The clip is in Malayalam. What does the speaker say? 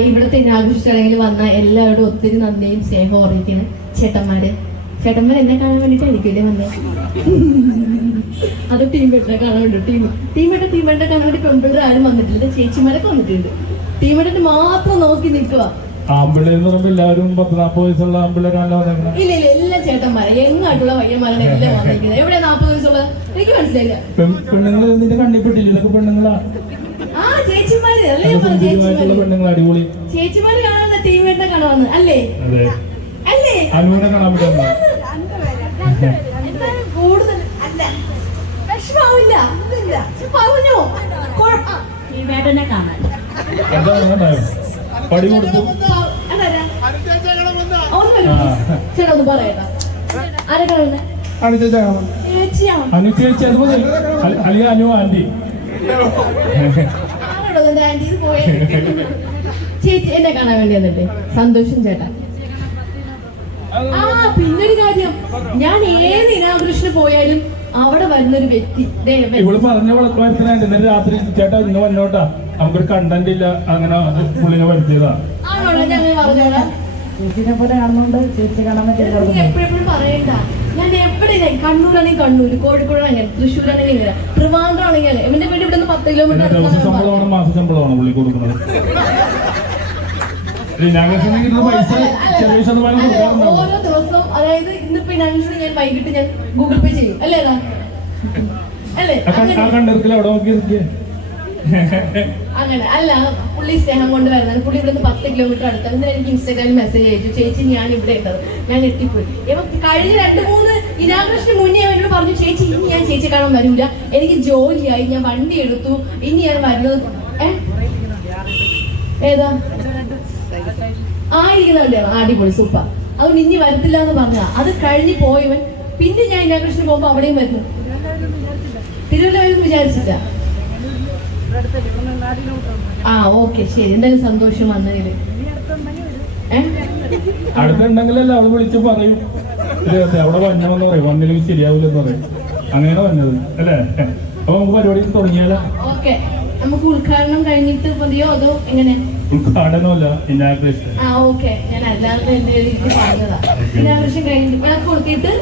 ഇവിടുത്തെ ഇനാഘോഷ ചടങ്ങിൽ വന്ന എല്ലാവരോടും ഒത്തിരി നന്ദിയും സ്നേഹവും അറിയിക്കുന്നു ചേട്ടന്മാര്. ചേട്ടന്മാർ എന്നെ കാണാൻ വേണ്ടിയിട്ടായിരിക്കില്ലേ വന്നത് അത് ടീം ബെറ്ററെ കാണാൻ വേണ്ടി ടീം ടീം ബെറ്റർ ടീം ബെറ്ററെ കാണാൻ വേണ്ടി പെൺപിള്ളേർ ആരും വന്നിട്ടില്ല. ചേച്ചിമാരൊക്കെ വന്നിട്ടുണ്ട്. ടീം ബെറ്ററിന് മാത്രം നോക്കി നിൽക്കുക. എല്ലാവരും പത്ത് നാപ്പത് വയസ്സുള്ള ആമ്പിള്ളേരാണല്ലോ വന്നേക്കണേ. ഇല്ല ഇല്ല എല്ലാ ചേട്ടന്മാരെ എങ്ങായിട്ടുള്ള പയ്യന്മാരാണ് എല്ലാം വന്നിരിക്കുന്നത്. എവിടെ നാൽപ്പത് വയസ്സുള്ള? എനിക്ക് മനസ്സിലായില്ല. പെണ്ണുങ്ങൾ നിന്റെ കണ്ണിപ്പെട്ടില്ല പെണ്ണുങ്ങളാ? ചേച്ചിമാര്. പെണ്ണുങ്ങൾ അടിപൊളി. ചേച്ചിമാര് കാണാൻ ടീം കാണാൻ വന്നത് അല്ലേ? അല്ലേ? അനുവിനെ കാണാൻ പറ്റുന്ന കൂടുതൽ അല്ല. വിഷമാവില്ല. പറഞ്ഞു? ഈ വേട്ടനെ കാണാൻ. പടി കൊടുത്തു. പ- അതാരാ? ഒന്ന് വരൂ, ആ. please. ചേട്ടാ ഒന്ന് പറയട്ടാ വന്നേ ചേച്ചിയാണോ? അനു ചേച്ചി അത് മതി അല്ല- അല്ലെങ്കിൽ അനു ആന്റി. എന്റെ ആന്റി ഇത് പോയേ? ചേച്ചി എന്നെ കാണാൻ വേണ്ടി വന്നിട്ട്. സന്തോഷം ചേട്ടാ. ആ പിന്നൊരു കാര്യം. ഞാൻ ഏത് ഇനാകൃഷ്ണന് പോയാലും അവിടെ വരുന്നൊരു വ്യക്തി. ദേ, ഇവൾ പറഞ്ഞ വളർത്തുവാരത്തിനാണ്ട് ഇന്നലെ രാത്രി ചേട്ടാ ഇന്ന് വന്നോട്ടാ. നമുക്കൊരു കണ്ടന്റ് ഇല്ല. അങ്ങനെ പുള്ളിനെ വരുത്തിയതാ. ആണോടാ ഞാൻ അങ്ങനെ പറഞ്ഞോളാം ചേച്ചിനെ പോലെ കാണുന്നുണ്ട്. ചേച്ചി കാണാൻ പറ്റില്ല എപ്പോഴെപ്പോഴും പറയണ്ട. ഞാൻ എവിടെ കണ്ണൂരാണെങ്കിൽ കണ്ണൂർ കോഴിക്കോടാണെങ്കിൽ തൃശ്ശൂരാണെങ്കിൽ ഇങ്ങനെ. ട്രിവാൻഡ്രം ആണെങ്കിൽ പത്ത് കിലോമീറ്റർ പിന്നെ ശമ്പളമാണ് മാസ ശമ്പളമാണ് പുള്ളി കൊടുക്കുന്നത്. ഓരോ ദിവസവും അതായത് ഇന്നിപ്പോ ഞാൻ വൈകിട്ട് ഞാൻ ഗൂഗിൾ പേ ചെയ്യും. അല്ലേ അല്ലേ അങ്ങനെ. അല്ല പുള്ളി സ്നേഹം കൊണ്ട് വരുന്നത്. പുള്ളി ഇവിടെ നിന്ന് പത്ത് കിലോമീറ്റർ അടുത്ത് എന്നിട്ട് എനിക്ക് ഇൻസ്റ്റാഗ്രാമിൽ മെസ്സേജ് അയച്ചു. ചേച്ചി ഞാൻ ഇവിടെ ഉണ്ടത് ഞാൻ എത്തിപ്പോയി ഇപ്പൊ കഴിഞ്ഞ രണ്ട് മൂന്ന് ഇനാഗ്രേഷന് മുന്നേ അവരോട് പറഞ്ഞു ചേച്ചി ഇനി ഞാൻ ചേച്ചി കാണാൻ വരൂല. എനിക്ക് ജോലിയായി ഞാൻ വണ്ടി എടുത്തു. ഇനി ഞാൻ വരുന്നത്? ഏതാ? ആയിരിക്കുന്നല്ലേ അടിപൊളി സൂപ്പർ. അതുകൊണ്ട് ഇനി വരത്തില്ല എന്ന് പറഞ്ഞ അത് കഴിഞ്ഞ് പോയവൻ പിന്നെ ഞാൻ ഇനാഗ്രേഷന് പോകുമ്പോ അവിടെയും വരുന്നു. തിരുവല്ലായിരുന്നു വിചാരിച്ചില്ല ആ ഓക്കെ ശരി. എന്തായാലും സന്തോഷം വന്നതിൽ. അടുത്തുണ്ടെങ്കിലല്ല അവൾ വിളിച്ച് പറയും. ഇത് അവിടെ വന്നോന്ന് പറയും. വന്നില്ലെങ്കിൽ ശരിയാവില്ലെന്ന് പറയും. അങ്ങനെയാണ് വന്നത്. അല്ലേ? അപ്പൊ നമുക്ക് പരിപാടി തുടങ്ങിയാലോ? നമുക്ക് ഉദ്ഘാടനം കഴിഞ്ഞിട്ട് മതിയോ? അതോ എങ്ങനെ? ഉദ്ഘാടനമല്ല ഇനാഗ്രേഷൻ. ആ ഓക്കെ. ഞാൻ അല്ലാതെ എന്റെ രീതിക്ക് പറഞ്ഞതാ. ഇനാഗ്രേഷൻ കഴിഞ്ഞിട്ട് വിളക്ക് കൊടുത്തിട്ട്